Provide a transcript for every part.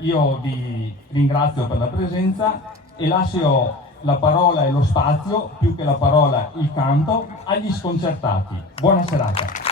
Io vi ringrazio per la presenza e lascio la parola e lo spazio, più che la parola il canto, agli sconcertati. Buona serata.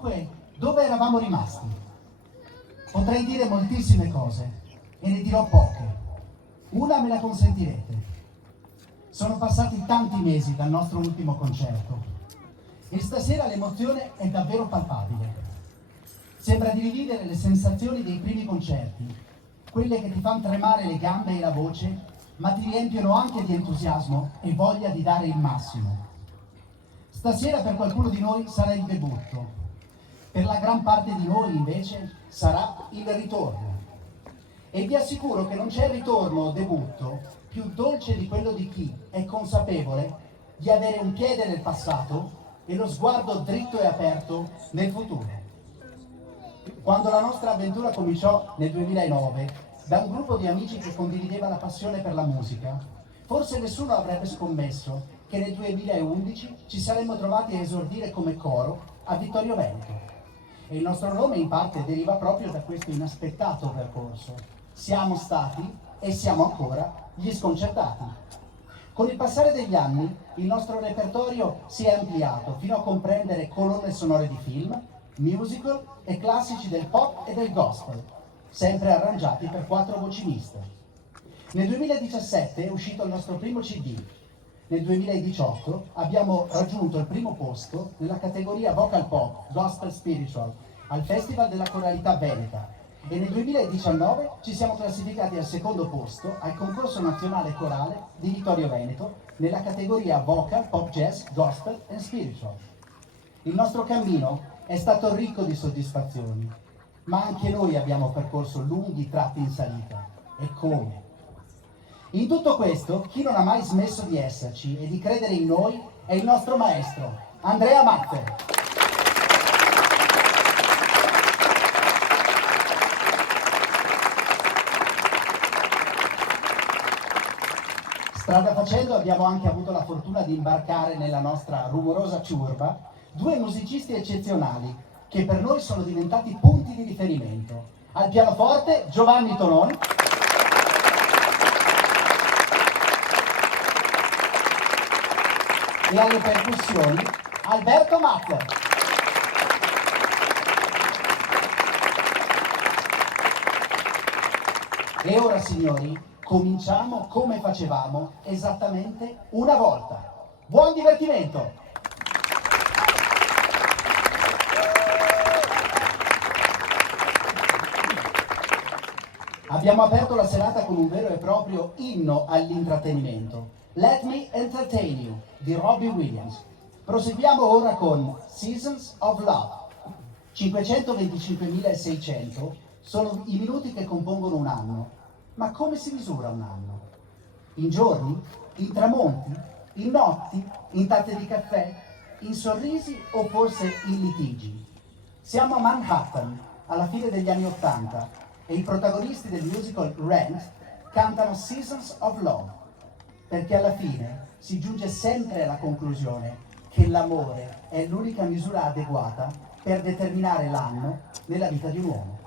dunque, dove eravamo rimasti? Potrei dire moltissime cose e ne dirò poche. Una me la consentirete. Sono passati tanti mesi dal nostro ultimo concerto e stasera l'emozione è davvero palpabile. Sembra di rivivere le sensazioni dei primi concerti, quelle che ti fanno tremare le gambe e la voce, ma ti riempiono anche di entusiasmo e voglia di dare il massimo. Stasera per qualcuno di noi sarà il debutto, per la gran parte di noi invece sarà il ritorno. E vi assicuro che non c'è ritorno o debutto più dolce di quello di chi è consapevole di avere un piede nel passato e lo sguardo dritto e aperto nel futuro. Quando la nostra avventura cominciò nel 2009, da un gruppo di amici che condivideva la passione per la musica, forse nessuno avrebbe scommesso che nel 2011 ci saremmo trovati a esordire come coro a Vittorio Veneto. E il nostro nome in parte deriva proprio da questo inaspettato percorso. Siamo stati e siamo ancora gli Sconcertati. Con il passare degli anni il nostro repertorio si è ampliato fino a comprendere colonne sonore di film, musical e classici del pop e del gospel, sempre arrangiati per 4 voci miste. Nel 2017 è uscito il nostro primo CD. Nel 2018 abbiamo raggiunto il primo posto nella categoria Vocal Pop Gospel Spiritual al Festival della Coralità Veneta e nel 2019 ci siamo classificati al secondo posto al concorso nazionale corale di Vittorio Veneto nella categoria Vocal Pop Jazz Gospel and Spiritual. Il nostro cammino è stato ricco di soddisfazioni, ma anche noi abbiamo percorso lunghi tratti in salita. E come? In tutto questo, chi non ha mai smesso di esserci e di credere in noi è il nostro maestro, Andrea Matte. Strada facendo abbiamo anche avuto la fortuna di imbarcare nella nostra rumorosa ciurma 2 musicisti eccezionali che per noi sono diventati punti di riferimento. Al pianoforte Giovanni Tononi e alle percussioni Alberto Matter. E ora signori, cominciamo come facevamo esattamente una volta. Buon divertimento! Abbiamo aperto la serata con un vero e proprio inno all'intrattenimento. Let Me Entertain You di Robbie Williams. Proseguiamo ora con Seasons of Love. 525.600 sono i minuti che compongono un anno. Ma come si misura un anno? In giorni? In tramonti? In notti? In tasse di caffè? In sorrisi o forse in litigi? Siamo a Manhattan, alla fine degli anni '80, e i protagonisti del musical Rent cantano Seasons of Love, perché alla fine si giunge sempre alla conclusione che l'amore è l'unica misura adeguata per determinare l'anno nella vita di un uomo.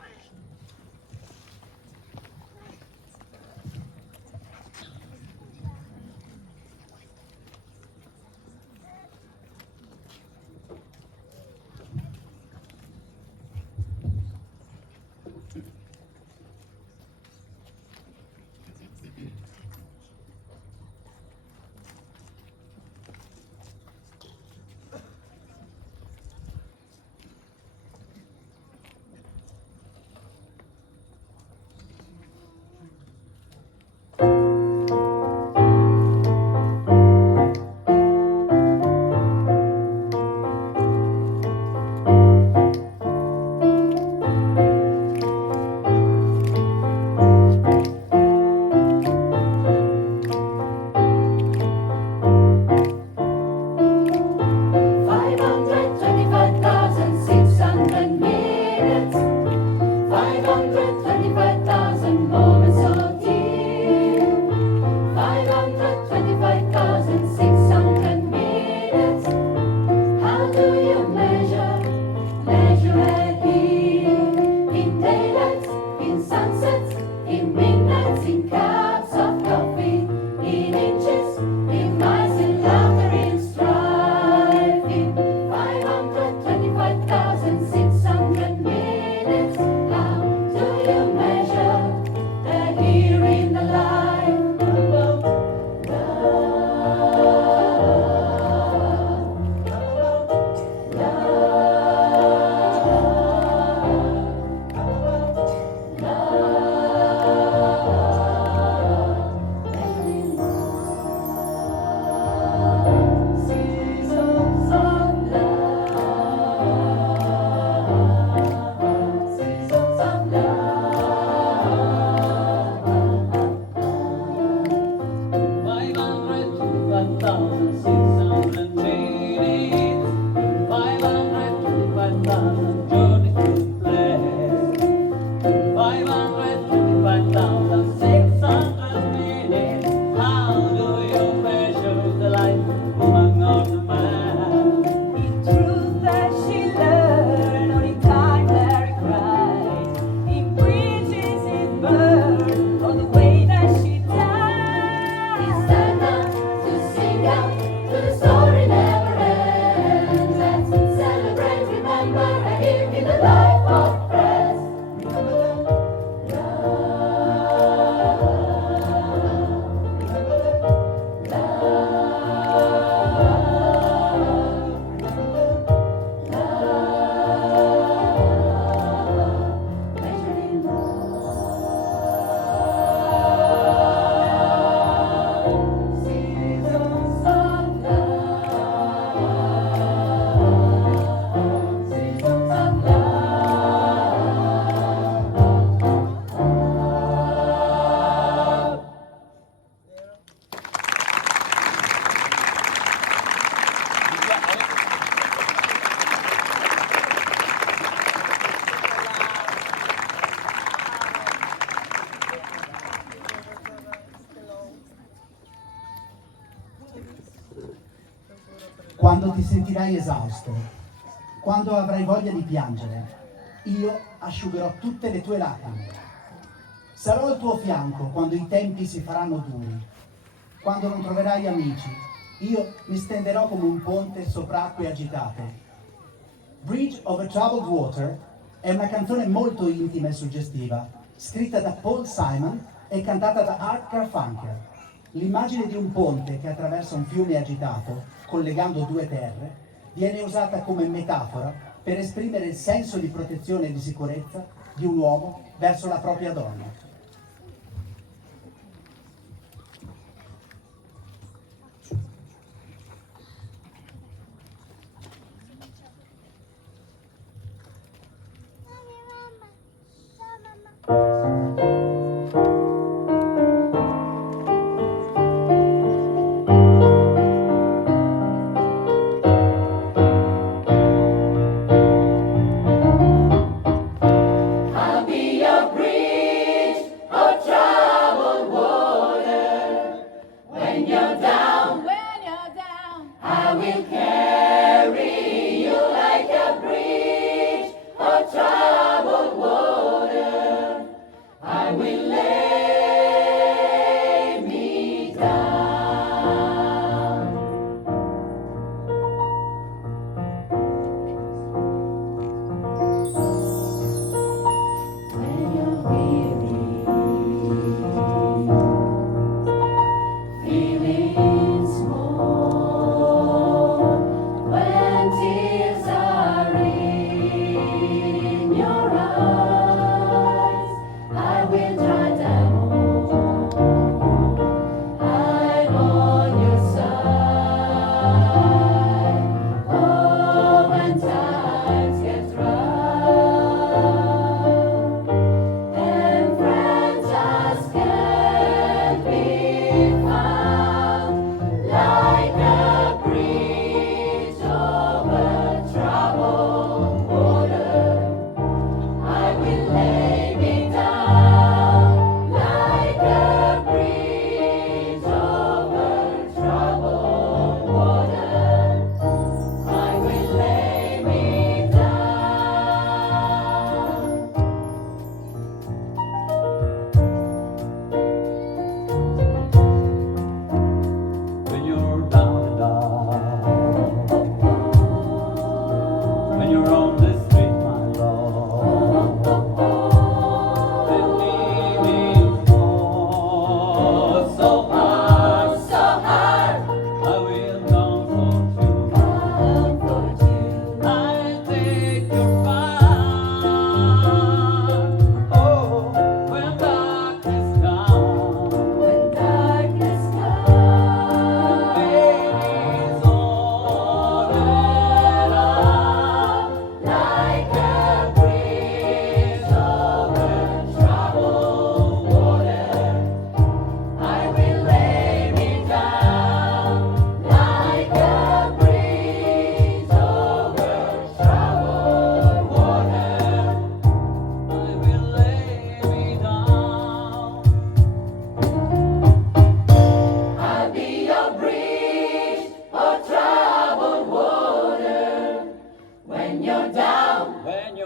on the journey to play. 525,600 minutes. How do you measure the life woman of the man? In truth that she learned, or in time that he cried, in bridges it burned, or the way that she died. We stand up to sing out till the story never ends. Let's celebrate, remember, and give me the life of friends. Measured in love, seasons of love, seasons of love. Quando ti sentirai esausto, quando avrai voglia di piangere, io asciugherò tutte le tue lacrime. Sarò al tuo fianco quando i tempi si faranno duri. Quando non troverai amici, io mi stenderò come un ponte sopra acque agitate. Bridge over Troubled Water è una canzone molto intima e suggestiva, scritta da Paul Simon e cantata da Art Garfunkel. L'immagine di un ponte che attraversa un fiume agitato, collegando due terre, viene usata come metafora per esprimere il senso di protezione e di sicurezza di un uomo verso la propria donna. I'll be your bridge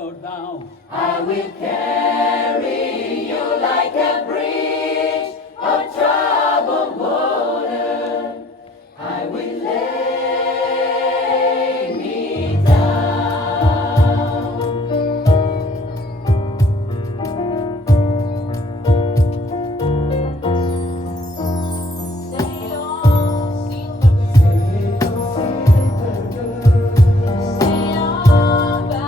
you're down. I will carry you like a bridge on troubled water. I will lay me down. Sail on, silver girl. Sail on by.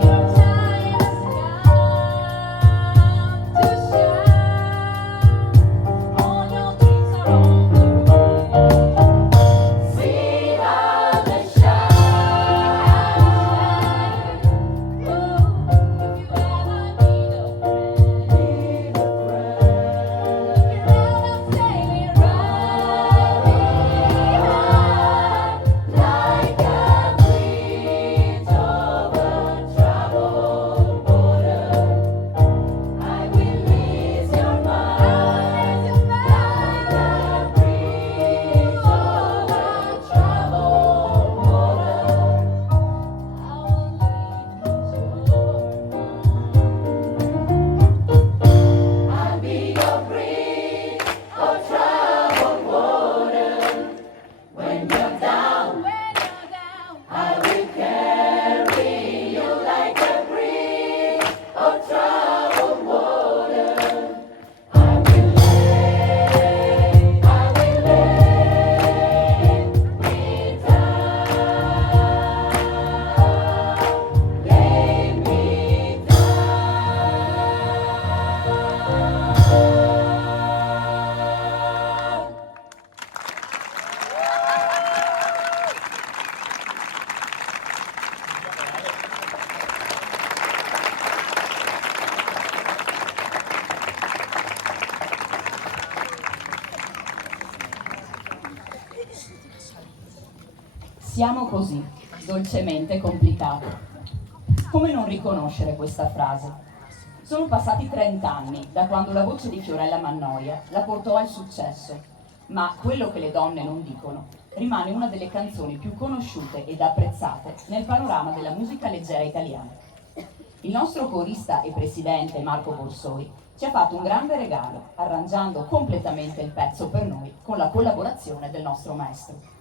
Your time has come to shine. All your dreams are on the road. See how they shine. Oh, if you ever need a friend, you're out and sailing right behind. Like a bridge over troubled water, I will ease your mind. Like a bridge over troubled water, I will ease your I'll be your bridge over troubled water. When you're down, when you're down. I will carry you like a bridge of troubled water. I will lay me down. Lay me down. Siamo così, dolcemente complicati. Come non riconoscere questa frase? Sono passati 30 anni da quando la voce di Fiorella Mannoia la portò al successo, ma quello che le donne non dicono rimane una delle canzoni più conosciute ed apprezzate nel panorama della musica leggera italiana. Il nostro corista e presidente Marco Borsoi ci ha fatto un grande regalo, arrangiando completamente il pezzo per noi con la collaborazione del nostro maestro.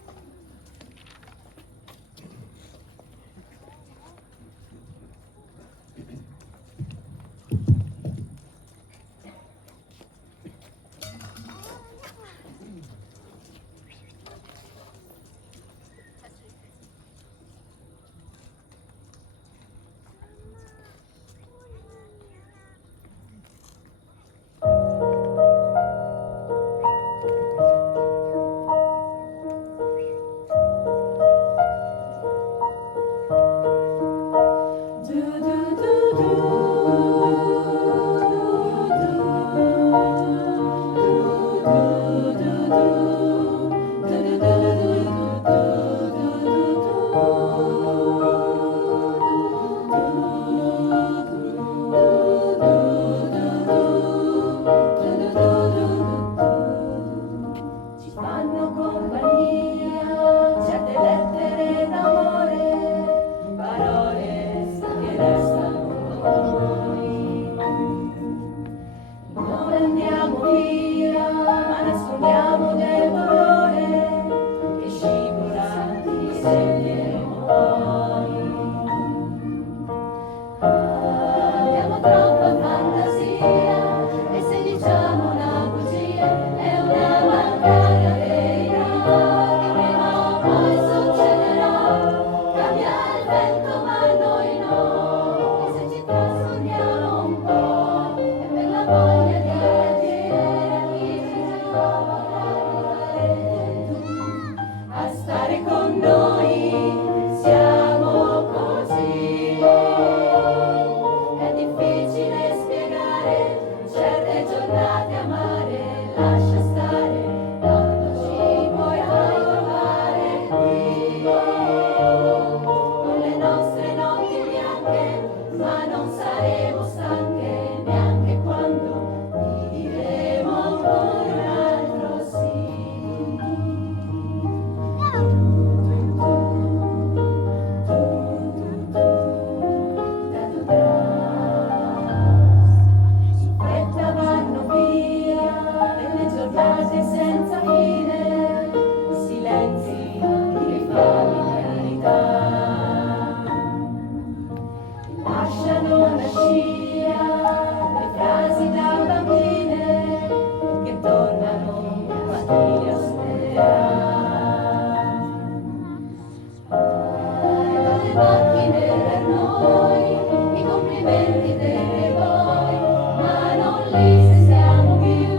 macchine per noi, i complimenti dei voi, ma non li sentiamo più,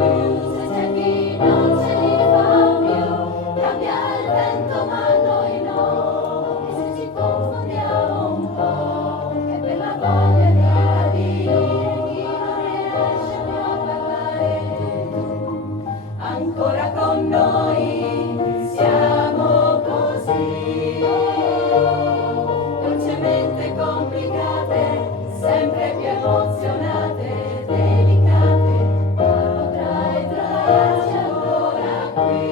se c'è chi non ce li fa più, cambia il vento ma noi no, e se ci confondiamo un po', è per la voglia di dire chi non riesce più a parlare tu, ancora con noi siamo così, dolcemente complicate, sempre più emozionate, delicate, ma potrai trovarci ancora qui.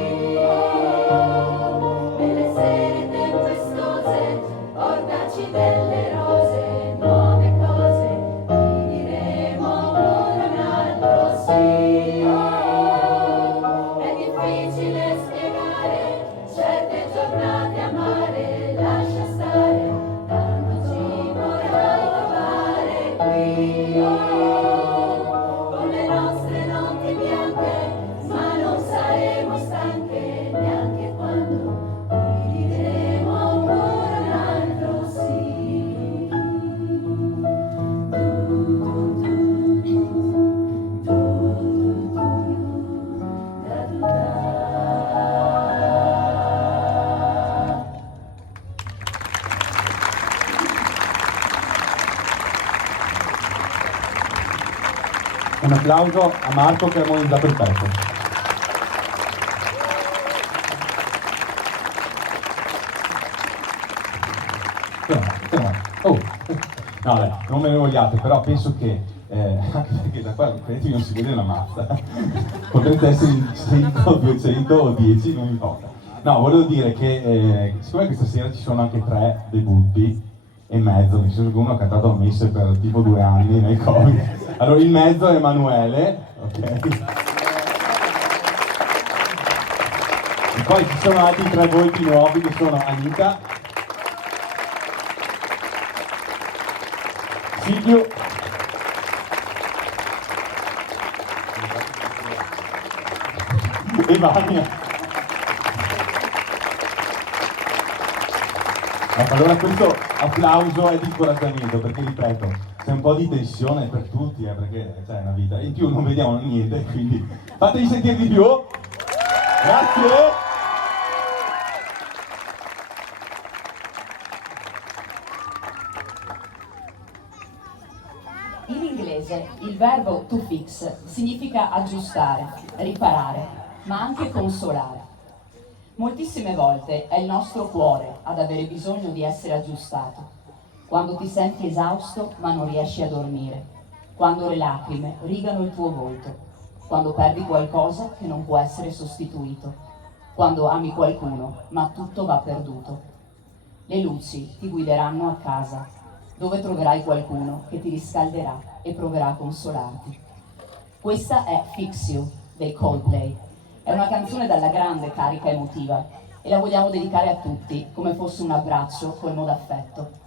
Nelle sere tempestose, portaci delle rose, nuove cose, ti diremo ancora un altro sì. È difficile spiegare certe giornate amare, lascia stare, tanto ci vorrai trovare qui. Con le nostre notti bianche, ma non saremo stanche neanche quando ti diremo ancora un altro sì. Un applauso a Marco che armonizzato il pezzo. Oh. No, dai, non me ne vogliate, però penso che, anche perché da qua credetemi non si vede una mazza, potrete essere in 100, 200 o 10, non importa. No, volevo dire che siccome questa sera ci sono anche 3 debutti e mezzo, nel senso che uno ha cantato a messe per tipo 2 anni nel Covid. Allora il mezzo è Emanuele, ok? E poi ci sono altri 3 volti nuovi che sono Anita, Silvio e Vania. Allora questo applauso è di incoraggiamento, perché ripeto, c'è un po' di tensione per tutti, perché c'è una vita, in più non vediamo niente, quindi fatevi sentire di più. Grazie! In inglese il verbo to fix significa aggiustare, riparare, ma anche consolare. Moltissime volte è il nostro cuore ad avere bisogno di essere aggiustato. Quando ti senti esausto ma non riesci a dormire, quando le lacrime rigano il tuo volto, quando perdi qualcosa che non può essere sostituito, quando ami qualcuno ma tutto va perduto. Le luci ti guideranno a casa, dove troverai qualcuno che ti riscalderà e proverà a consolarti. Questa è Fix You dei Coldplay. È una canzone dalla grande carica emotiva e la vogliamo dedicare a tutti come fosse un abbraccio colmo d'affetto.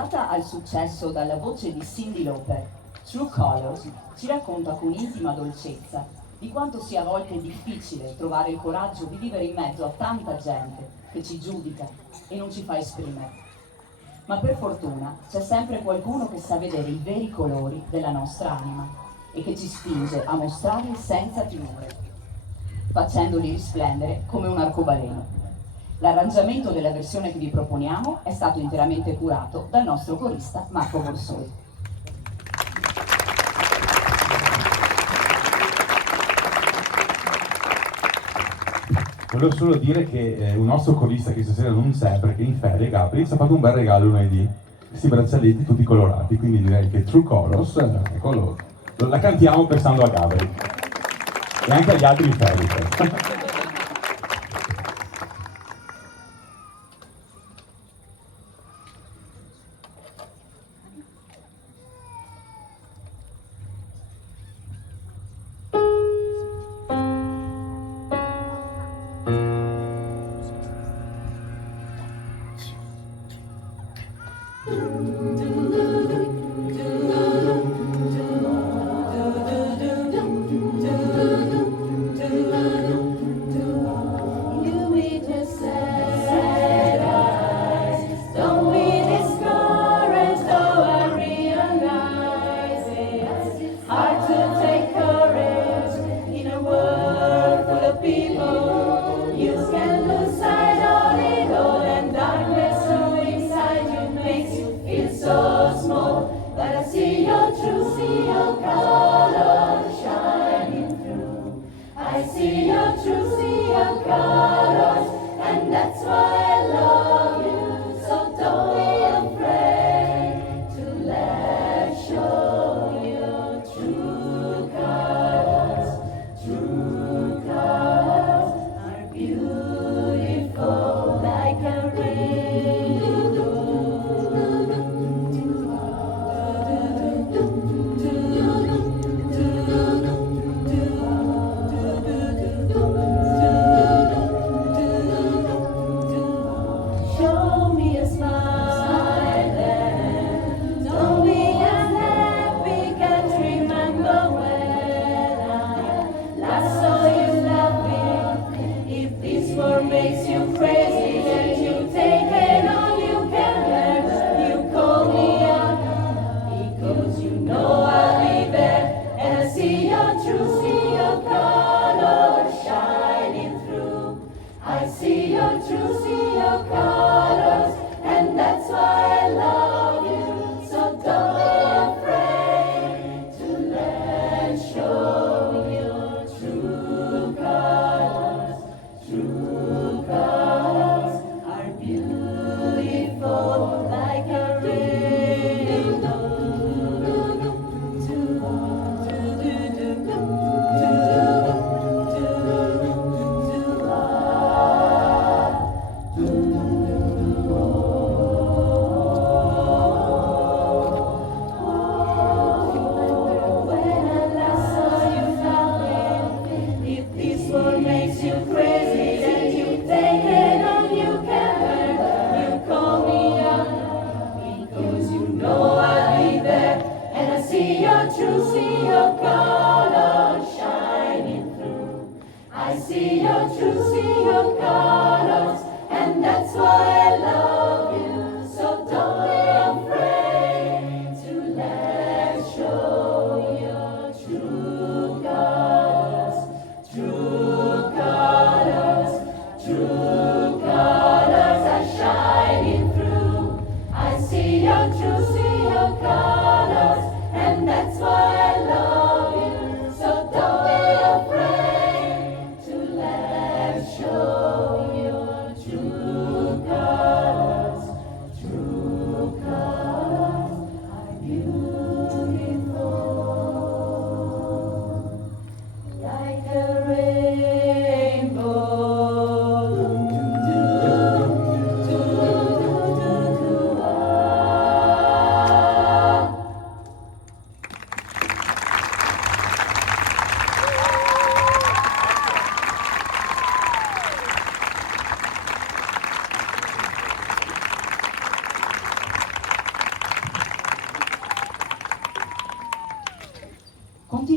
Portata al successo dalla voce di Cyndi Lauper, True Colors ci racconta con intima dolcezza di quanto sia a volte difficile trovare il coraggio di vivere in mezzo a tanta gente che ci giudica e non ci fa esprimere. Ma per fortuna c'è sempre qualcuno che sa vedere i veri colori della nostra anima e che ci spinge a mostrarli senza timore, facendoli risplendere come un arcobaleno. L'arrangiamento della versione che vi proponiamo è stato interamente curato dal nostro corista Marco Borsoi. Volevo solo dire che un nostro corista che stasera non c'è perché è in ferie, Gabri, ci ha fatto un bel regalo lunedì, questi braccialetti tutti colorati, quindi direi che True Colors, ecco, la cantiamo pensando a Gabri e anche agli altri in ferie.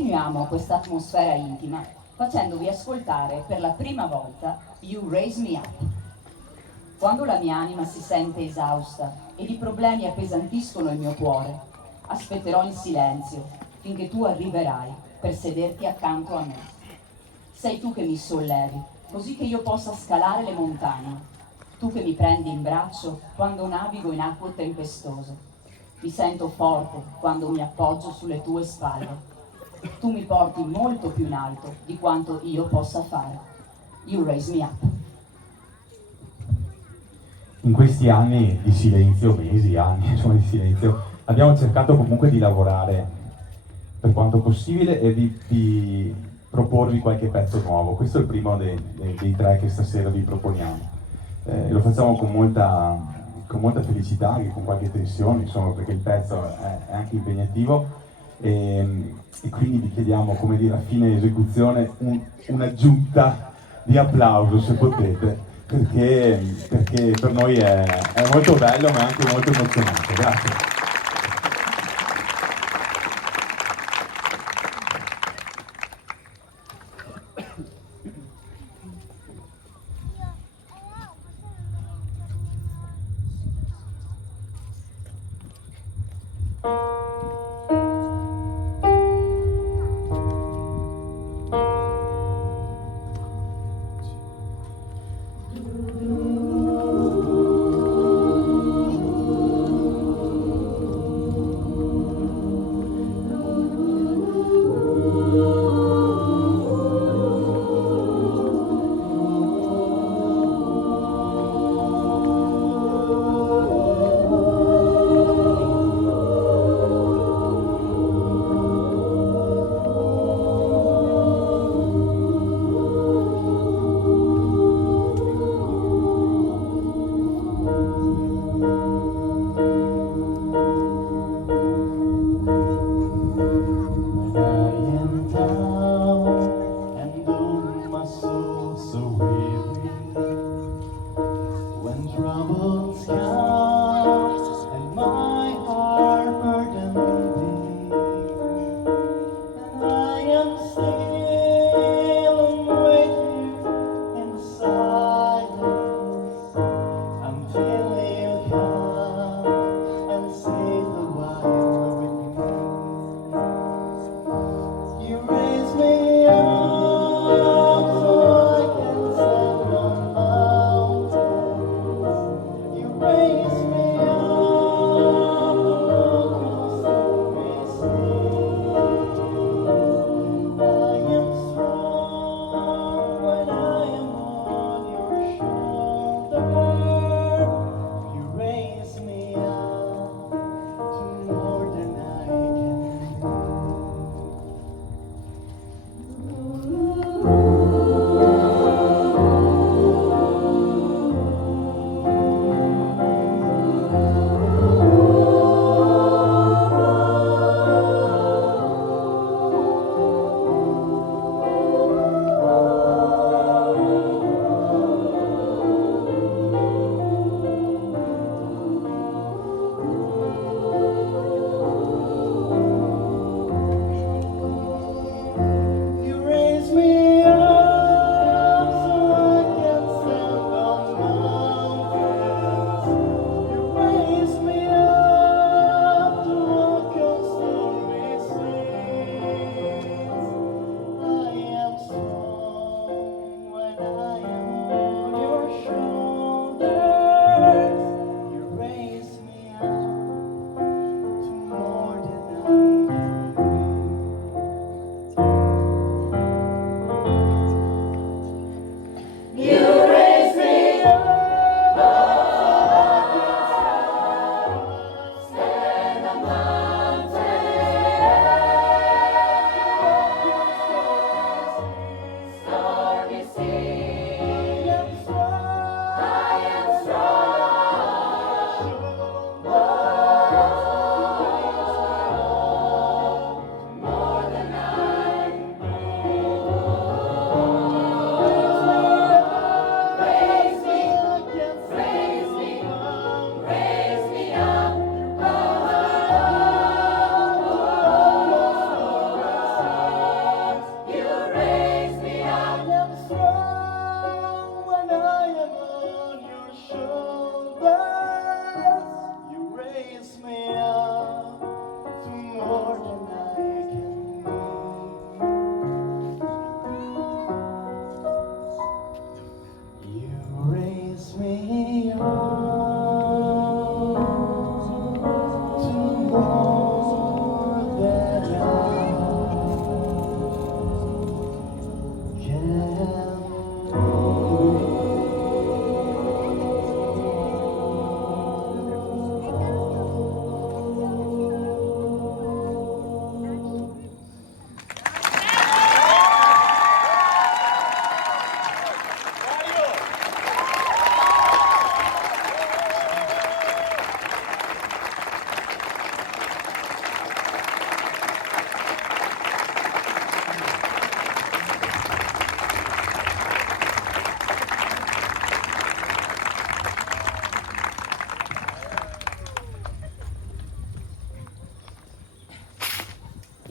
Continuiamo questa atmosfera intima facendovi ascoltare per la prima volta You Raise Me Up. Quando la mia anima si sente esausta ed i problemi appesantiscono il mio cuore, aspetterò in silenzio finché tu arriverai per sederti accanto a me. Sei tu che mi sollevi, così che io possa scalare le montagne. Tu che mi prendi in braccio quando navigo in acque tempestose. Mi sento forte quando mi appoggio sulle tue spalle. Tu mi porti molto più in alto di quanto io possa fare. You raise me up. In questi anni di silenzio, mesi, anni, insomma, di silenzio, abbiamo cercato comunque di lavorare per quanto possibile e di proporvi qualche pezzo nuovo. Questo è il primo dei tre che stasera vi proponiamo. Lo facciamo con molta felicità, anche con qualche tensione, insomma, perché il pezzo è anche impegnativo. E quindi vi chiediamo, come dire, a fine esecuzione un'aggiunta di applauso, se potete, perché per noi è molto bello ma è anche molto emozionante. Grazie.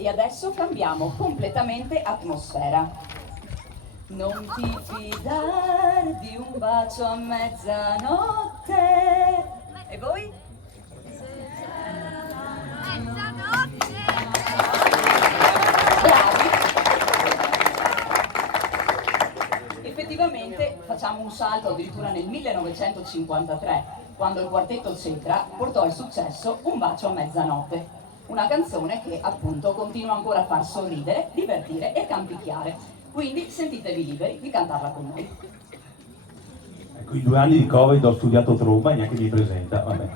E adesso cambiamo completamente atmosfera. Non ti fidare di un bacio a mezzanotte. E voi? Bravi. Effettivamente facciamo un salto addirittura nel 1953, quando il quartetto Cetra portò al successo Un bacio a mezzanotte, una canzone che appunto continua ancora a far sorridere, divertire e canticchiare. Quindi sentitevi liberi di cantarla con noi. Ecco, in 2 anni di Covid ho studiato tromba e neanche mi presenta, vabbè.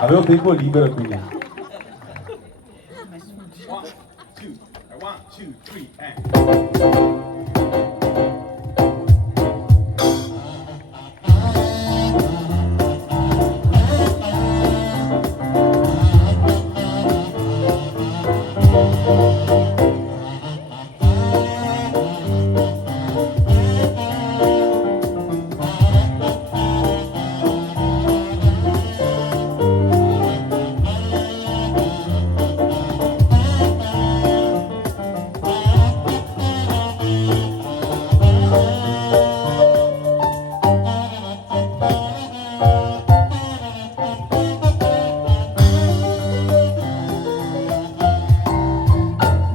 Avevo tempo libero e quindi... One, two, three, and...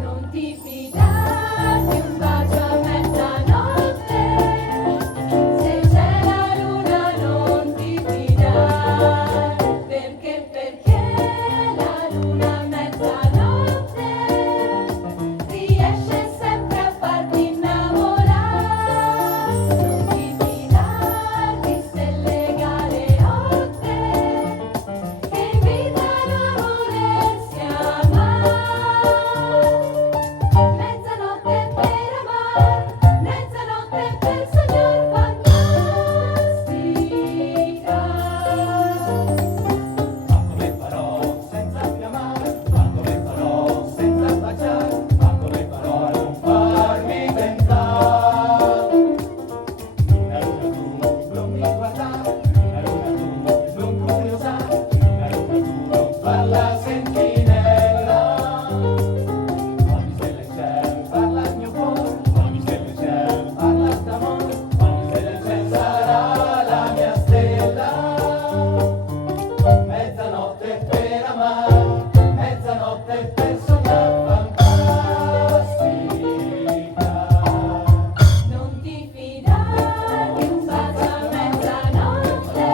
Non ti fidare di un bacio a mezzanotte, se c'è la luna non ti fidare, perché la luna a mezzanotte riesce sempre a farti innamorare. Non ti fidare di stelle galeotte che invitano a volersi amare. Mezzanotte per amare, mezzanotte per sognare fantastica. Ma come farò senza ti amare? Ma come farò senza baciare? Ma come farò a non farmi tentare? Luna, luna, tu non mi guardare, luna, luna, tu non curiosare, luna, luna, tu non farla sentinella. Ogni stella in cielo parla il mio cuore, ogni stella in cielo parla d'amore, ogni stella in cielo sarà la mia stella. Mezzanotte per amare, mezzanotte per sognare fantastica. Non ti fidare di un bacio a mezzanotte,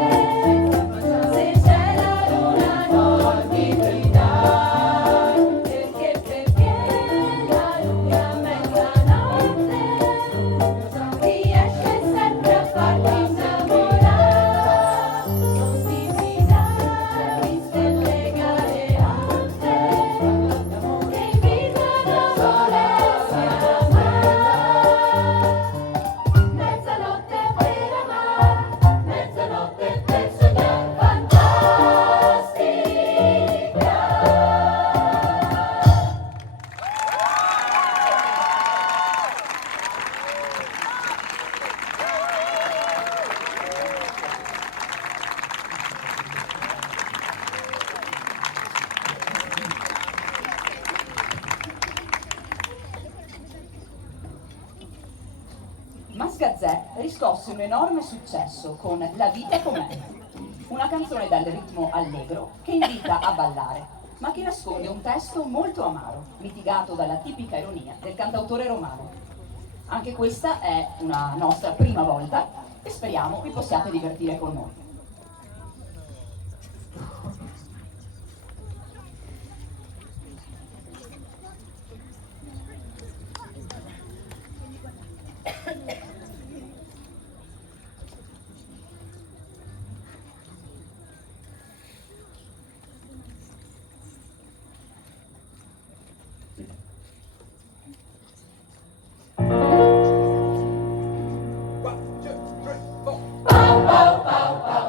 se c'è la luna non ti fidare, perché la luna a mezzanotte riesce sempre a farti innamorare. Non ti fidare di stelle galeotte che invitano a volersi amare. Mezzanotte per amare, mezzanotte per sognare fantastica. Masgazzè riscosse un enorme successo con La vita com'è, una canzone dal ritmo allegro che invita a ballare, ma che nasconde un testo molto amaro, mitigato dalla tipica ironia del cantautore romano. Anche questa è una nostra prima volta e speriamo vi possiate divertire con noi. Pow, pow, pow, pow.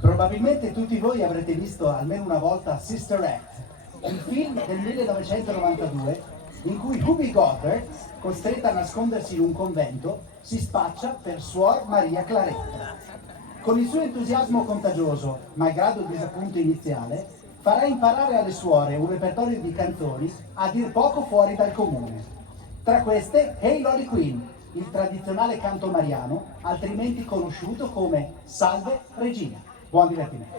Probabilmente tutti voi avrete visto almeno una volta Sister Act, il film del 1992 in cui Whoopi Goldberg, costretta a nascondersi in un convento, si spaccia per Suor Maria Claretta. Con il suo entusiasmo contagioso, malgrado il disappunto iniziale, farà imparare alle suore un repertorio di canzoni a dir poco fuori dal comune. Tra queste, Hey Lolly Queen, il tradizionale canto mariano, altrimenti conosciuto come Salve Regina. Buon divertimento.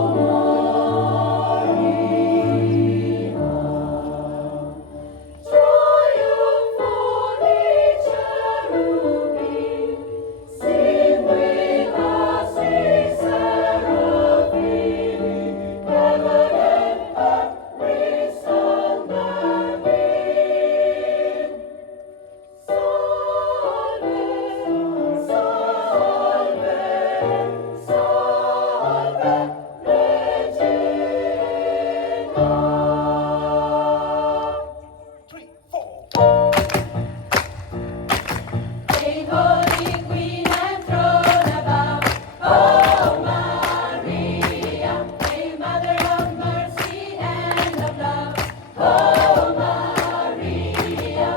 Holy Queen and throne above, O Maria. Hail, Mother of mercy and of love, O Maria. Triumphantly cherubim, sing with us, ye seraphim. Heaven and earth resound their hymn. Salve, salve, salve, Regina. Hail, Holy Queen and throne above, O Maria. Hail, Mother of mercy and of love, O Maria.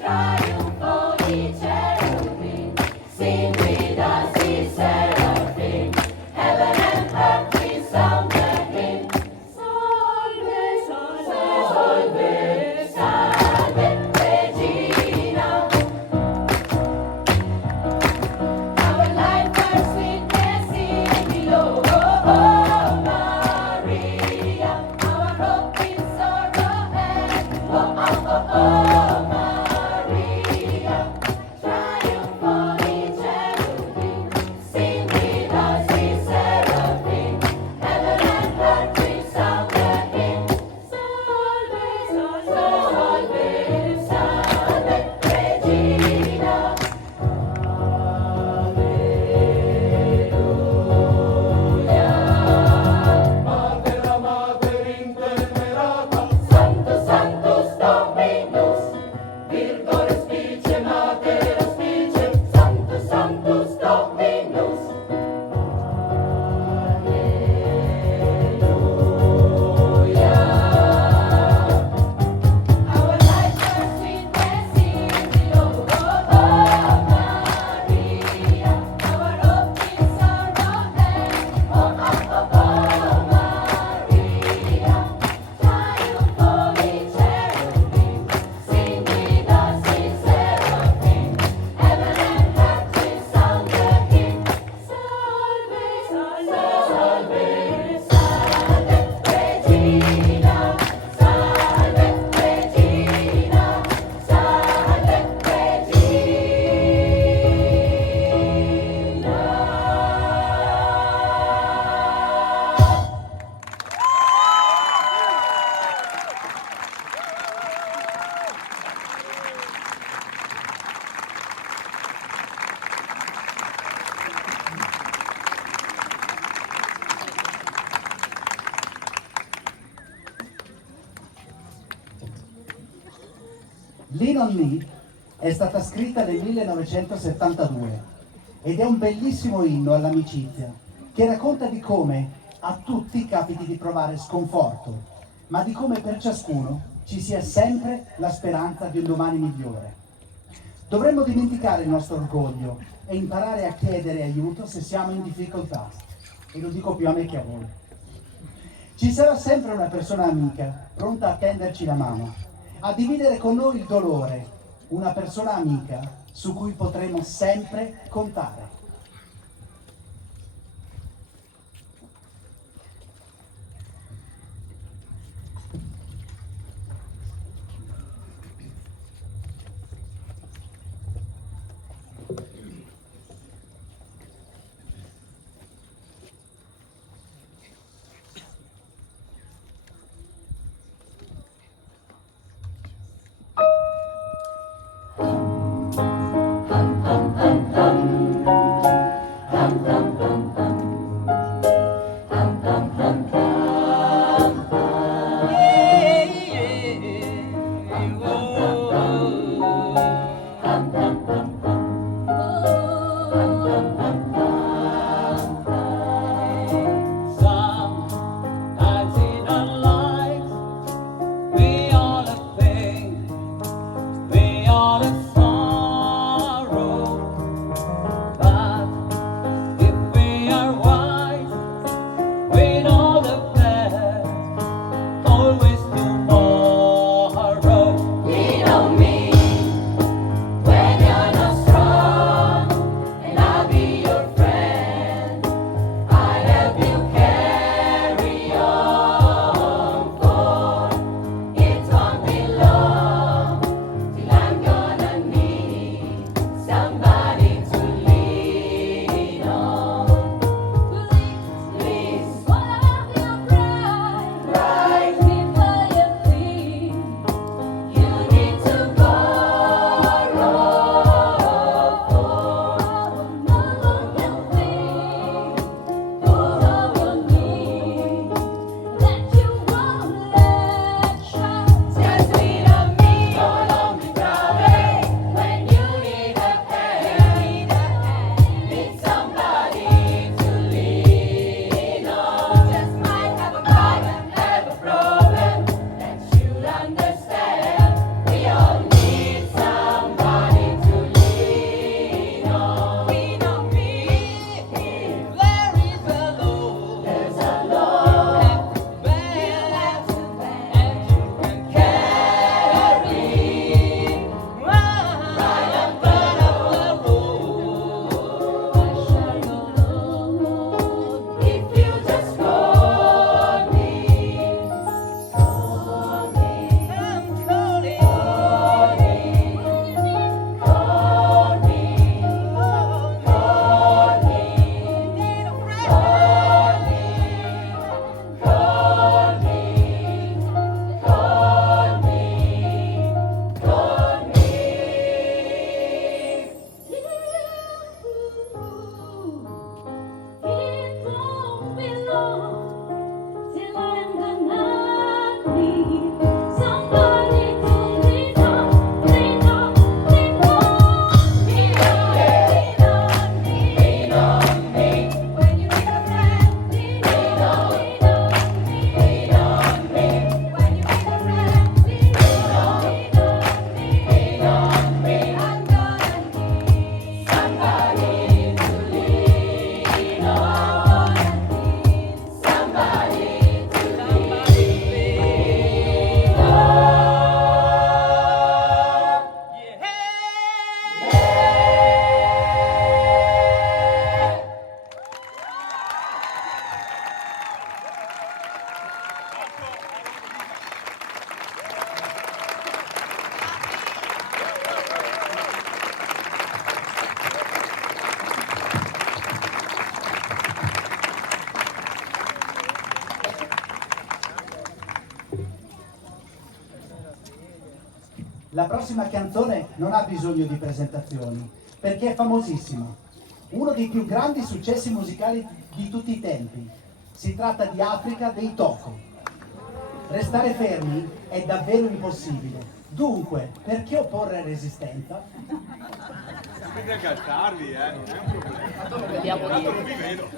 Triumphantly cherubim, sing with us, ye seraphim. Heaven and earth resound their hymn. Salve, salve, salve, Regina. Our life first witness in below, oh Maria. Our hope in sorrow and Maria. Triumphantly cherubim, sing with us, ye seraphim. Heaven and earth resound their hymn. Salve, salve, salve, Regina. Mater, mater intemerata, Sanctus, Sanctus Dominus, Virgo respice, Mater auspice, Sanctus, Sanctus Dominus. Alleluia. Our life first witness in below, oh Maria. Our hope in sorrow and Maria. Triumphantly cherubim, sing with us, ye seraphim. Heaven and earth resound their hymn. Salve, salve, salve, Regina. Salve, Regina. Salve, Regina. Lean on Me è stata scritta nel 1972 ed è un bellissimo inno all'amicizia che racconta di come a tutti capiti di provare sconforto, ma di come per ciascuno ci sia sempre la speranza di un domani migliore. Dovremmo dimenticare il nostro orgoglio e imparare a chiedere aiuto se siamo in difficoltà. E lo dico più a me che a voi. Ci sarà sempre una persona amica, pronta a tenderci la mano, a dividere con noi il dolore una persona amica su cui potremo sempre contare. Sometimes in our lives, we all have pain, we all have sorrow. But if we are wise, we know the best, always tomorrow. Lean on me when you're not strong, and I'll be your friend. I'll help you carry on, for it won't be long till I'm gonna need somebody to lean on. Please, swallow your pride, rise before your feet. You need to borrow, for no one can think who's over me, that you won't let show. Just lean on me, you'll only cry when you need a hand, need somebody to lean on. Just might have a problem, have a problem that you'll understand. We all need somebody to lean on. Lean on me, there is a load, there's a load have to bear, and you can carry right up the road. I shall know if you just call me. Call me, I'm calling. Call me, call me, call me. Need a friend. Call me, call me, call me, call me. It won't be long till I'm gonna need somebody to lean on, lean on, lean on. Lean on me, lean on me. When you need a friend, lean on, lean on me, lean on me. When you need a friend, lean on, lean on me, lean on me. I'm gonna need somebody to lean on. Somebody to lean on. La prossima canzone non ha bisogno di presentazioni, perché è famosissima. Uno dei più grandi successi musicali di tutti i tempi. Si tratta di Africa dei Toco. Restare fermi è davvero impossibile. Dunque, perché opporre resistenza? Potete agganciarvi, non è un problema. Vediamo Tanto lì. non vi vedo.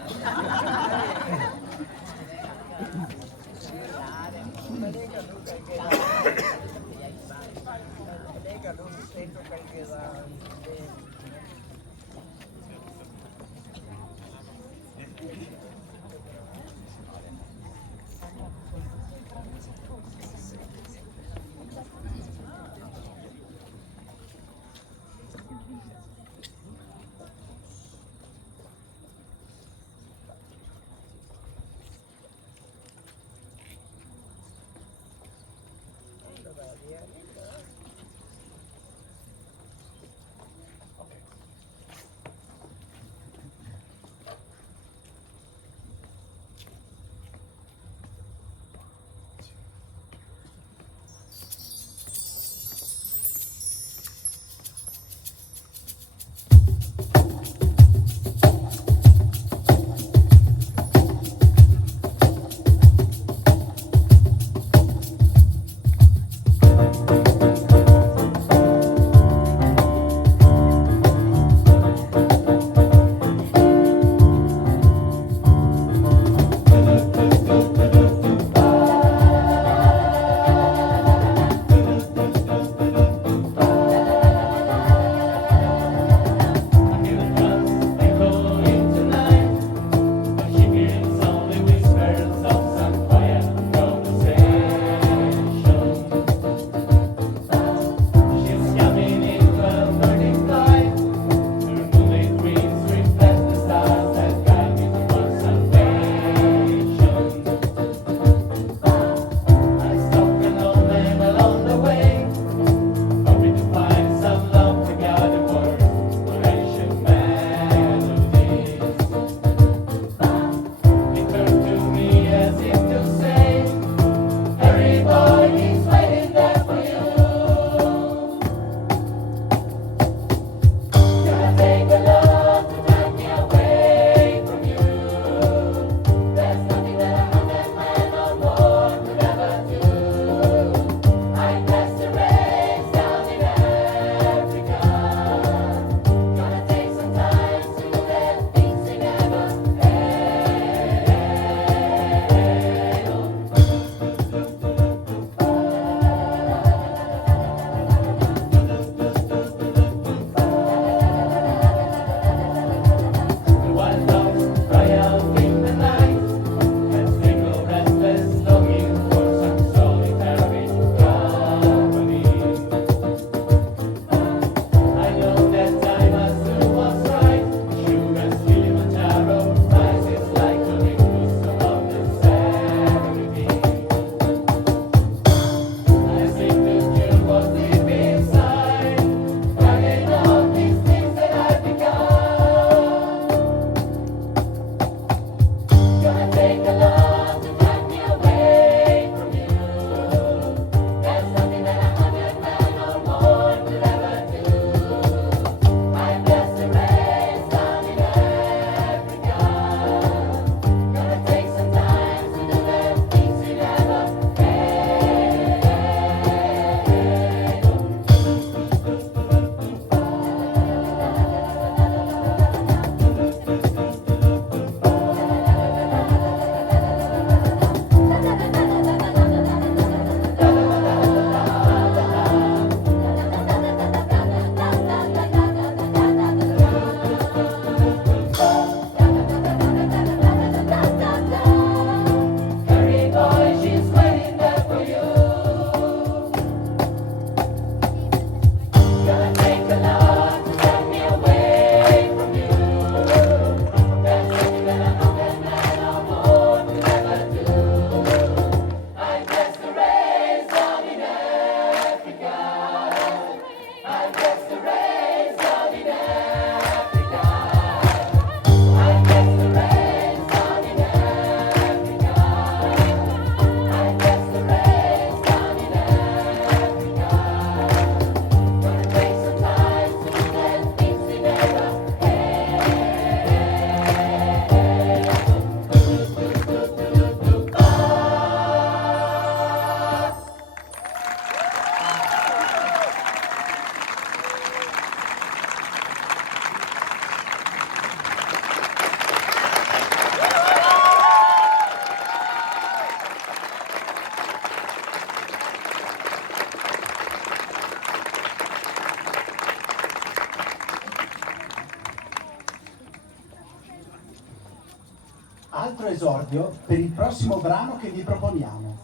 altro esordio per il prossimo brano che vi proponiamo,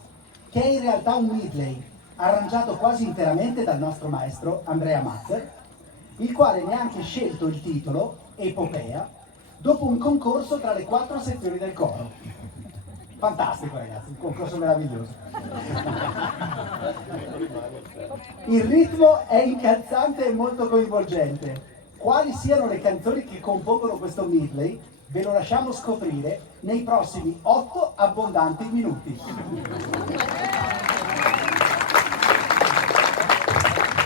che è in realtà un medley arrangiato quasi interamente dal nostro maestro Andrea Mazzer, il quale ne ha anche scelto il titolo, Epopea, dopo un concorso tra le 4 sezioni del coro. Fantastico ragazzi, un concorso meraviglioso. Il ritmo è incalzante e molto coinvolgente. Quali siano le canzoni che compongono questo medley ve lo lasciamo scoprire nei prossimi 8 abbondanti minuti.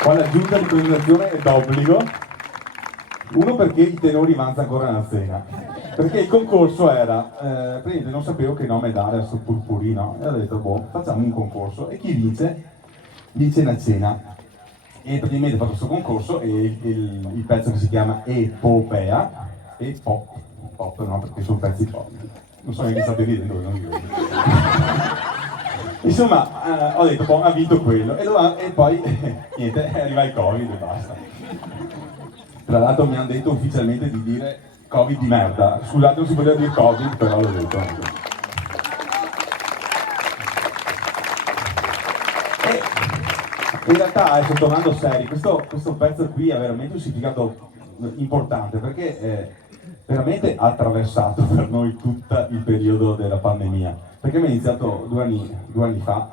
Qua l'aggiunta di presentazione è d'obbligo. Uno, perché i tenori vanno ancora nella cena. Perché il concorso era, praticamente non sapevo che nome dare a sto purpurino. E ho detto, boh, facciamo un concorso. E chi vince una cena. E praticamente ho fatto questo concorso e il pezzo che si chiama Epopea, e pop no, perché sono pezzi pop. Non so neanche state ridendo, non vi vedo. Insomma, ho detto, boh, ha vinto quello. E poi, niente, arriva il Covid e basta. Tra l'altro mi hanno detto ufficialmente di dire Covid di merda. Scusate, non si poteva dire Covid, però l'ho detto. E in realtà, adesso tornando seri, questo pezzo qui ha veramente un significato importante, perché veramente ha attraversato per noi tutto il periodo della pandemia. Perché mi è iniziato due anni fa,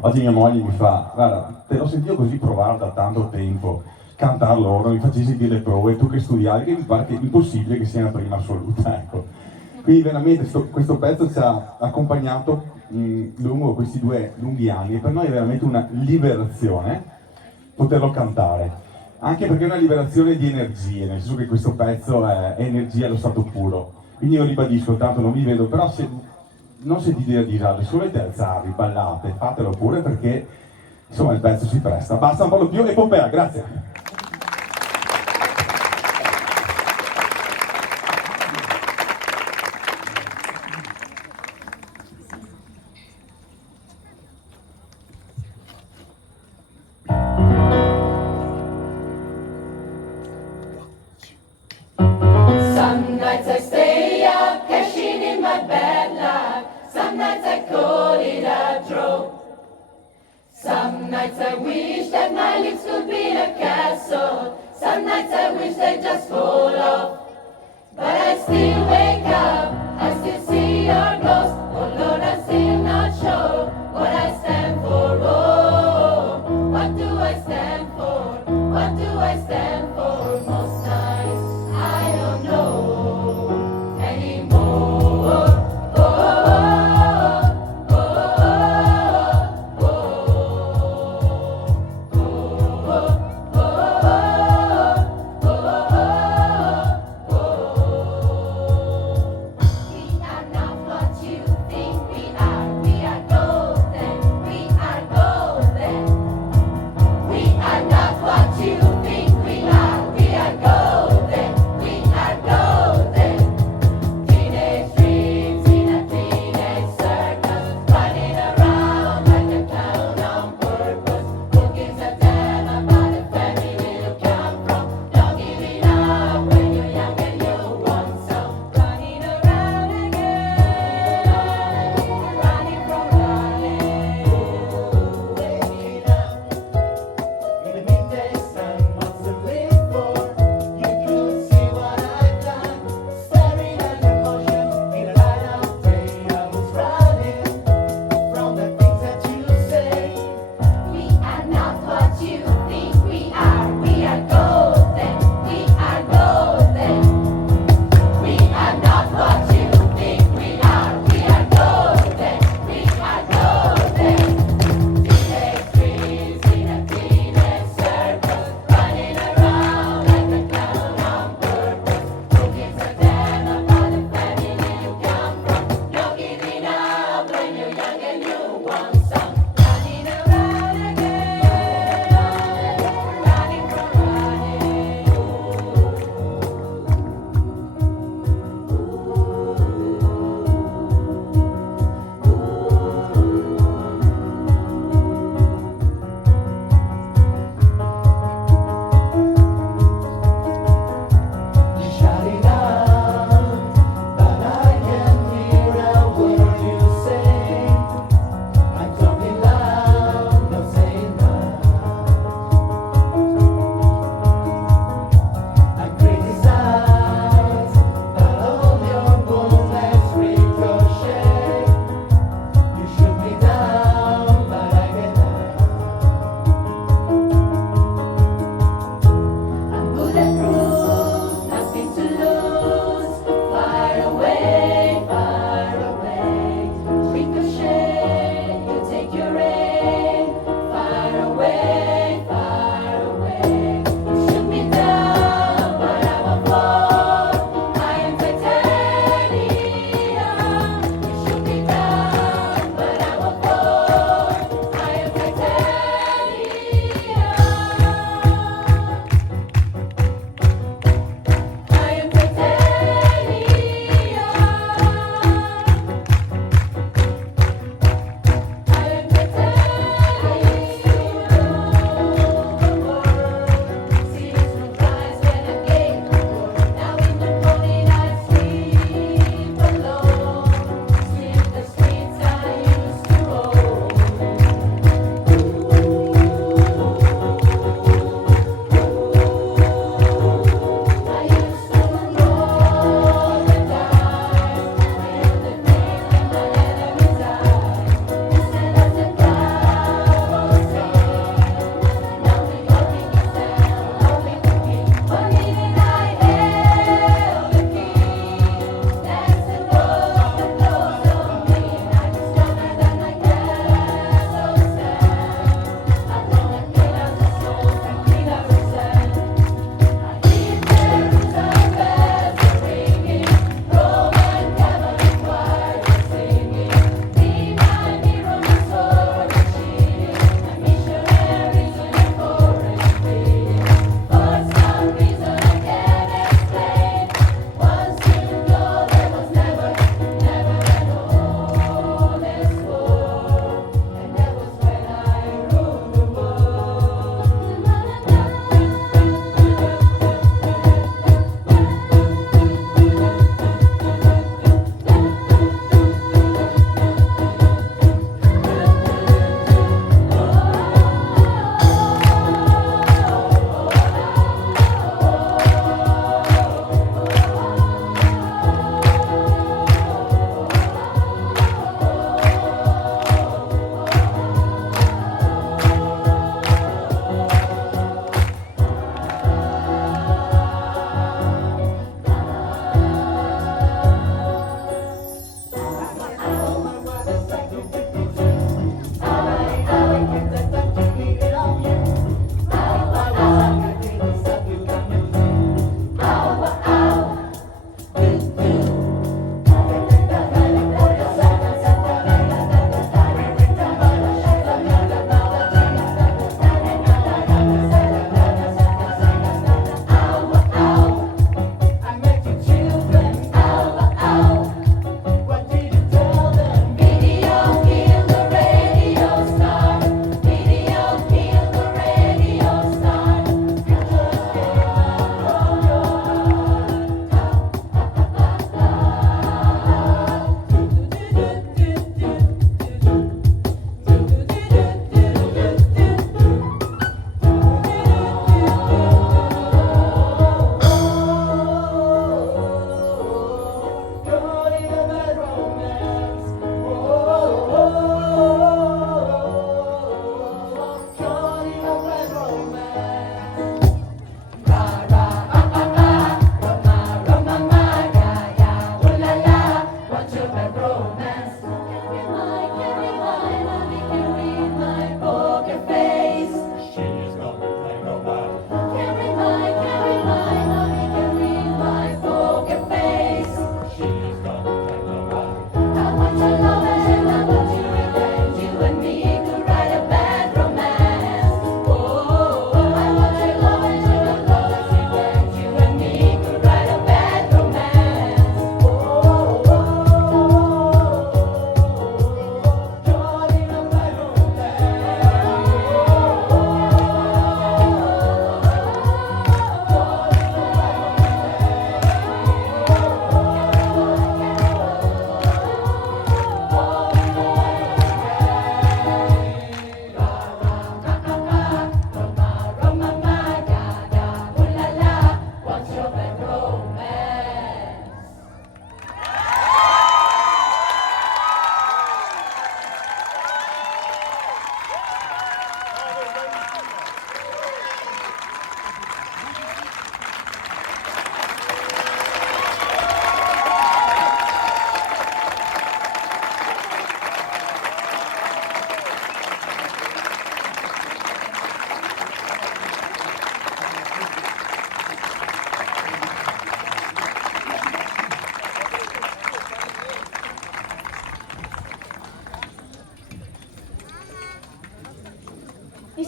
oggi mia moglie mi fa, guarda, te l'ho sentito così provare da tanto tempo, cantare loro, mi facessi dire le prove, tu che studiavi, che mi pare che è impossibile che sia una prima assoluta, ecco. Quindi veramente questo pezzo ci ha accompagnato lungo questi 2 lunghi anni e per noi è veramente una liberazione poterlo cantare. Anche perché è una liberazione di energie, nel senso che questo pezzo è energia allo stato puro. Quindi io ribadisco, tanto non vi vedo, però se non sentite a disagio, se volete alzarvi, ballate, fatelo pure perché insomma il pezzo si presta. Basta, un po' più, Epopea, grazie. Some nights I stay up, cashing in my bad luck. Some nights I call it a draw. Some nights I wish that my lips could be a castle. Some nights I wish they just fall off. But I still wake up, I still see your ghost. Oh Lord, I'm still not sure what I stand for. Oh, what do I stand for? What do I stand for? Most nights I don't know anymore. Oh, oh, oh, we are not what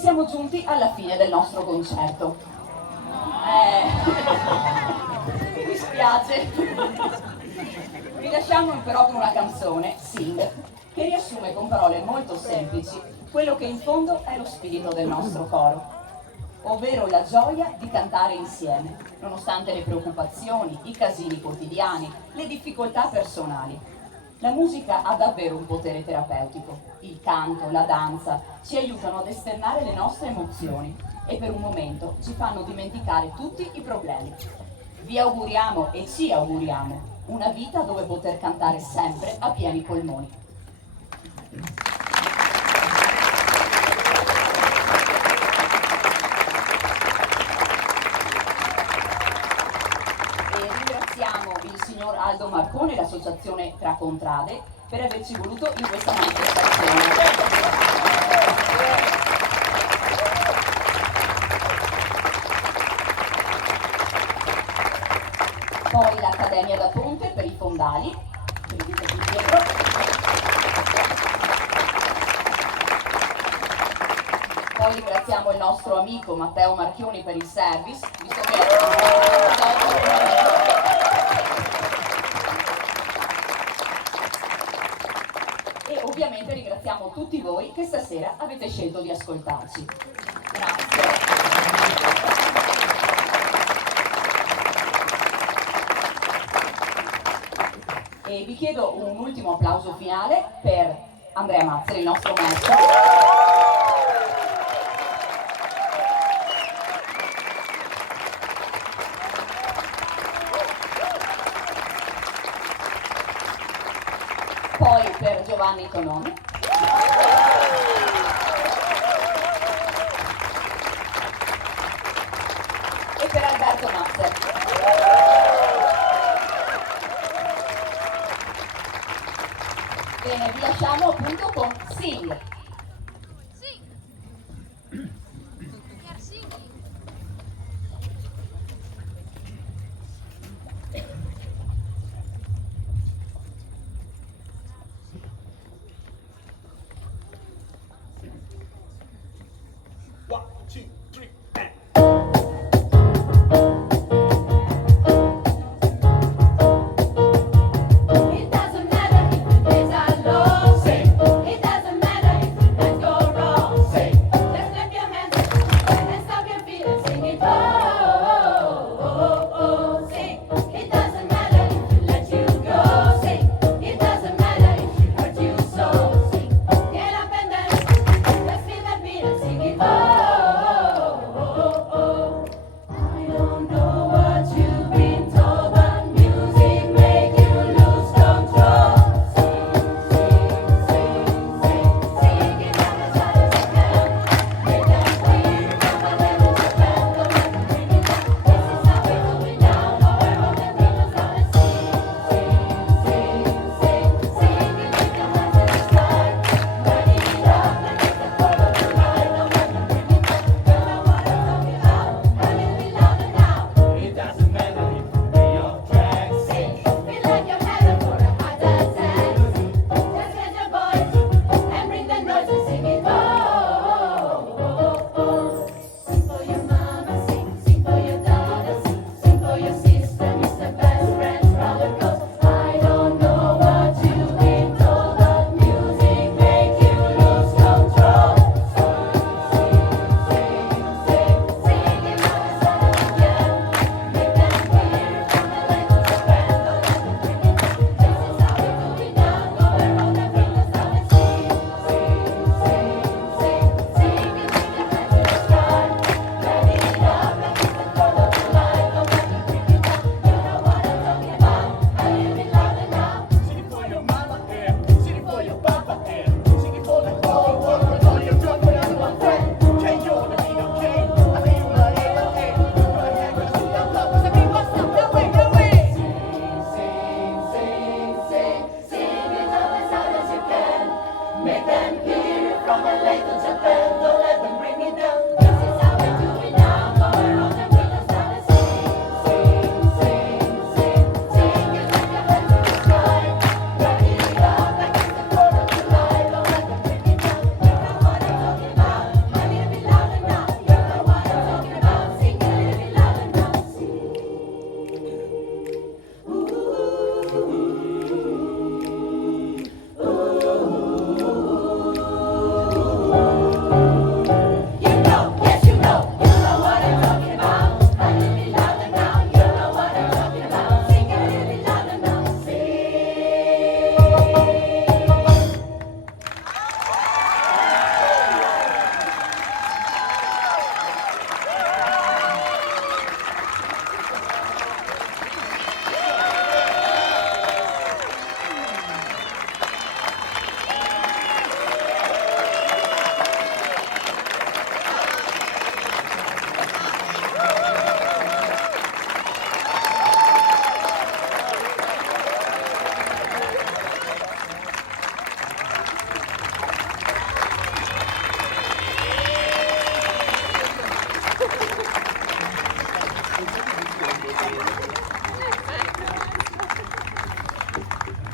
siamo giunti alla fine del nostro concerto. Mi dispiace. Vi lasciamo però con una canzone, Sing, che riassume con parole molto semplici quello che in fondo è lo spirito del nostro coro, ovvero la gioia di cantare insieme, nonostante le preoccupazioni, i casini quotidiani, le difficoltà personali. La musica ha davvero un potere terapeutico. Il canto, la danza ci aiutano ad esternare le nostre emozioni e per un momento ci fanno dimenticare tutti i problemi. Vi auguriamo e ci auguriamo una vita dove poter cantare sempre a pieni polmoni. Ringraziamo il signor Aldo Marcone e l'associazione Tra Contrade per averci voluto in questa manifestazione. Poi l'Accademia da Ponte per i fondali, vedete qui dietro. Poi ringraziamo il nostro amico Matteo Marchioni per il service, visto che e ovviamente ringraziamo tutti voi che stasera avete scelto di ascoltarci. Grazie. E vi chiedo un ultimo applauso finale per Andrea Mazzeri, il nostro maestro. Poi per Giovanni Tononi. E per Alberto Mazzer. Bene, vi lasciamo appunto con Sing. One, two, three, and. It doesn't matter if the days are long. It doesn't matter if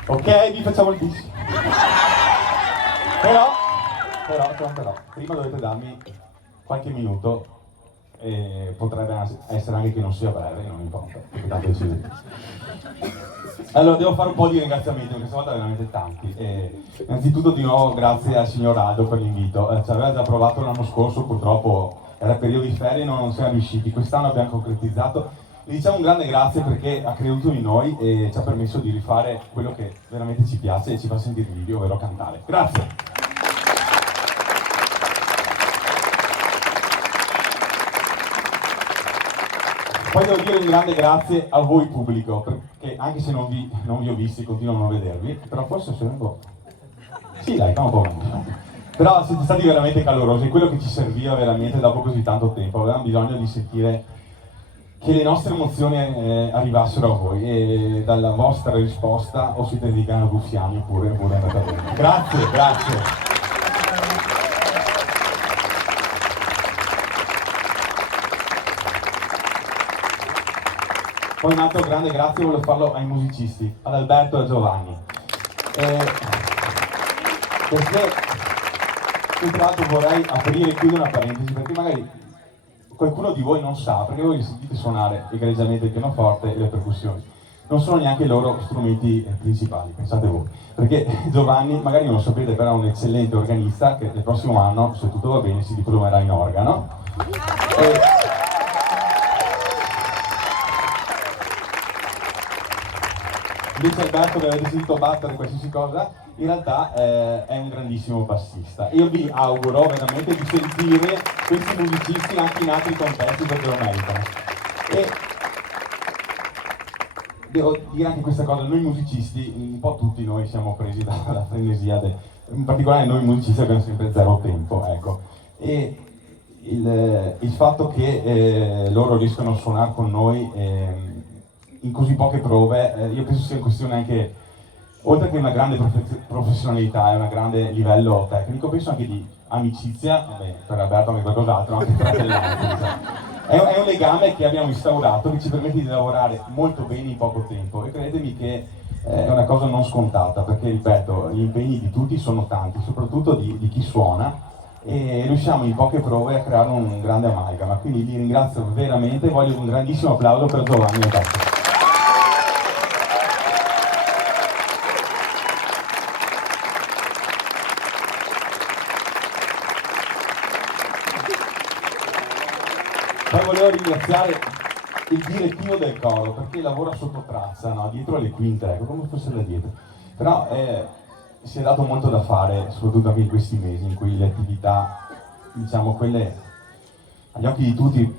Ok, vi facciamo il bis. Però, prima dovete darmi qualche minuto e potrebbe essere anche che non sia breve, non importa, perché tanto decidete. Allora, devo fare un po' di ringraziamenti, perché questa volta veramente tanti. Innanzitutto di nuovo grazie al signor Aldo per l'invito. Ci aveva già provato l'anno scorso, purtroppo era periodo di ferie e non siamo riusciti. Quest'anno abbiamo concretizzato. Le diciamo un grande grazie perché ha creduto in noi e ci ha permesso di rifare quello che veramente ci piace e ci fa sentire vivi, ovvero cantare. Grazie! Poi devo dire un grande grazie a voi pubblico, perché anche se non vi ho visti, continuo a non vedervi, però forse sono un po'... Sì dai, un po' meno. Però siete stati veramente calorosi, quello che ci serviva veramente dopo così tanto tempo, avevamo bisogno di sentire che le nostre emozioni arrivassero a voi e dalla vostra risposta o siete dedicati ruffiani oppure andate bene. Grazie, grazie. Poi un altro grande grazie voglio farlo ai musicisti, ad Alberto e a Giovanni. Perché tra l'altro vorrei aprire e chiudere una parentesi, perché magari qualcuno di voi non sa, perché voi li sentite suonare egregiamente il pianoforte e le percussioni. Non sono neanche i loro strumenti principali, pensate voi. Perché Giovanni, magari non lo sapete, però è un eccellente organista che il prossimo anno, se tutto va bene, si diplomerà in organo. Invece Alberto, che avete sentito battere qualsiasi cosa, in realtà è un grandissimo bassista. Io vi auguro veramente di sentire questi musicisti anche in altri contesti perché lo meritano. E devo dire anche questa cosa, noi musicisti, un po' tutti noi siamo presi dalla frenesia, in particolare noi musicisti abbiamo sempre zero tempo, ecco. E il fatto che loro riescano a suonare con noi in così poche prove, io penso sia una questione anche, oltre che una grande professionalità e un grande livello tecnico, penso anche di amicizia, vabbè, per Alberto anche qualcos'altro, anche fratellanza. È un legame che abbiamo instaurato che ci permette di lavorare molto bene in poco tempo e credetemi che è una cosa non scontata, perché ripeto, gli impegni di tutti sono tanti, soprattutto di chi suona, e riusciamo in poche prove a creare un grande amalgama. Quindi vi ringrazio veramente, voglio un grandissimo applauso per Giovanni e Alberto. Poi volevo ringraziare il direttivo del coro, perché lavora sotto traccia, no? Dietro le quinte, ecco, come fosse da dietro. Però si è dato molto da fare, soprattutto anche in questi mesi, in cui le attività, diciamo, quelle agli occhi di tutti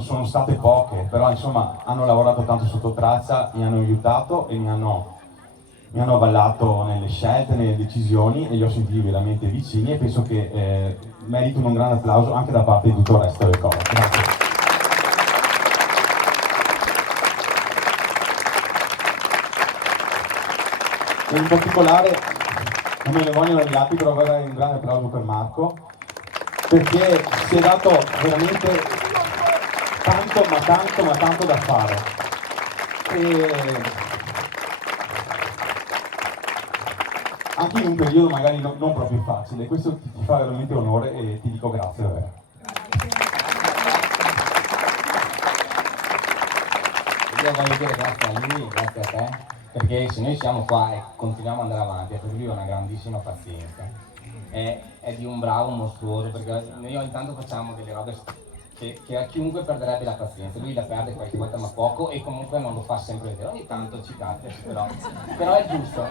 sono state poche, però insomma hanno lavorato tanto sotto traccia, mi hanno aiutato e mi hanno avvallato nelle scelte, nelle decisioni e li ho sentiti veramente vicini e penso che meritano un grande applauso anche da parte di tutto il resto del coro. Grazie. E in particolare, non me ne vogliono gli altri, però vorrei un grande applauso per Marco, perché si è dato veramente tanto da fare. E anche in un periodo magari non proprio facile, questo ti fa veramente onore e ti dico grazie davvero. Io voglio dire grazie a lui, grazie a te, perché se noi siamo qua e continuiamo ad andare avanti è perché lui ha una grandissima pazienza, è di un bravo mostruoso, perché noi ogni tanto facciamo delle robe che a chiunque perderebbe la pazienza, lui la perde qualche volta ma poco e comunque non lo fa sempre vedere, ogni tanto ci cade, però è giusto,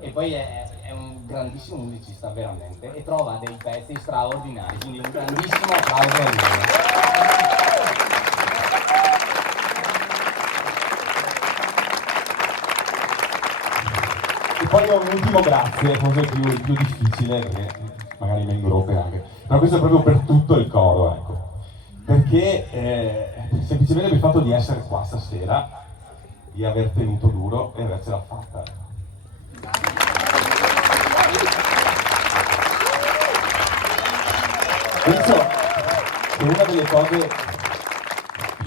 e poi è un grandissimo musicista veramente e trova dei pezzi straordinari, quindi un grandissimo applauso a lui. E poi ho un ultimo grazie, forse il più difficile, perché magari mi ingroppe anche, però questo è proprio per tutto il coro, ecco. Perché semplicemente per il fatto di essere qua stasera, di aver tenuto duro e avercela fatta. Penso che una delle cose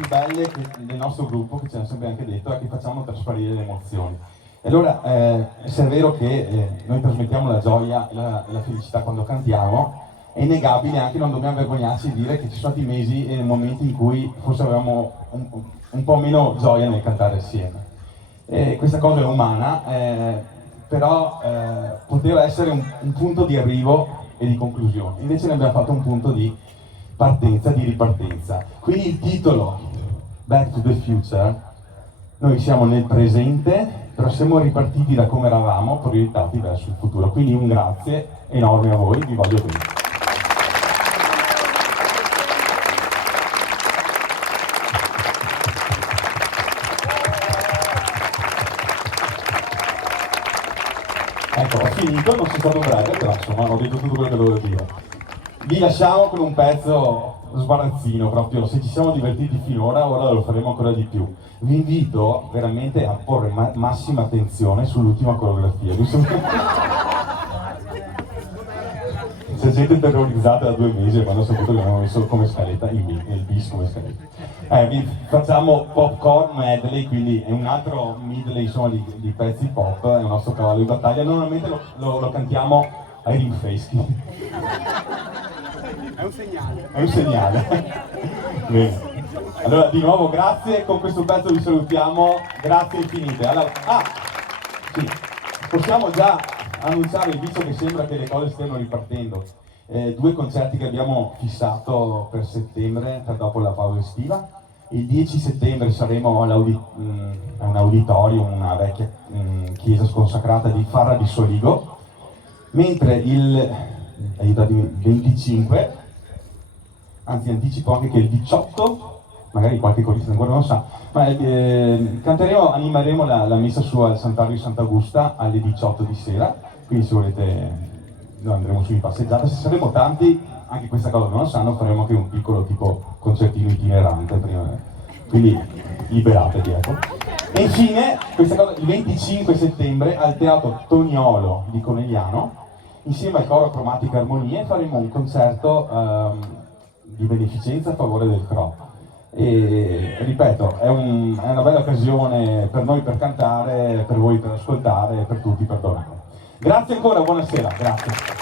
più belle del nostro gruppo, che ci hanno sempre anche detto, è che facciamo trasparire le emozioni. E allora, se è vero che noi trasmettiamo la gioia e la felicità quando cantiamo, è innegabile anche, non dobbiamo vergognarci di dire che ci sono stati mesi e momenti in cui forse avevamo un po' meno gioia nel cantare assieme. E questa cosa è umana, però poteva essere un punto di arrivo e di conclusione. Invece ne abbiamo fatto un punto di partenza, di ripartenza. Quindi il titolo Back to the Future, noi siamo nel presente, però siamo ripartiti da come eravamo, proiettati verso il futuro. Quindi un grazie enorme a voi, vi voglio bene. Ecco, ho finito, non sono stato breve, però insomma ho detto tutto quello che dovevo dire. Vi lasciamo con un pezzo sbarazzino, proprio se ci siamo divertiti finora, ora lo faremo ancora di più. Vi invito veramente a porre massima attenzione sull'ultima coreografia, giusto? C'è gente terrorizzata da 2 mesi quando ho saputo che abbiamo messo come scaletta il bis come scaletta. Vi facciamo popcorn medley, quindi è un altro medley insomma di pezzi pop, è il nostro cavallo di battaglia. Normalmente lo cantiamo ai rinfreschi. È un segnale. È un segnale. Bene. Allora di nuovo grazie, con questo pezzo vi salutiamo, grazie infinite. Sì, possiamo già annunciare, visto che sembra che le cose stiano ripartendo, 2 concerti che abbiamo fissato per settembre, per dopo la pausa estiva. Il 10 settembre saremo a un auditorium, una vecchia chiesa sconsacrata di Farra di Soligo, mentre il 25, anzi anticipo anche che il 18, magari qualche corista ancora non lo sa, ma animeremo la messa su al Santuario di Sant'Augusta alle 18 di sera, quindi se volete noi andremo su in passeggiata, se saremo tanti, anche questa cosa non lo sanno, faremo anche un piccolo tipo concertino itinerante prima, quindi liberatevi, ecco. E infine, questa cosa, il 25 settembre al Teatro Toniolo di Conegliano, insieme al Coro Cromatica Armonie, faremo un concerto di beneficenza a favore del CRO. E ripeto, è una bella occasione per noi per cantare, per voi per ascoltare, per tutti per donare. Grazie ancora, buonasera, grazie.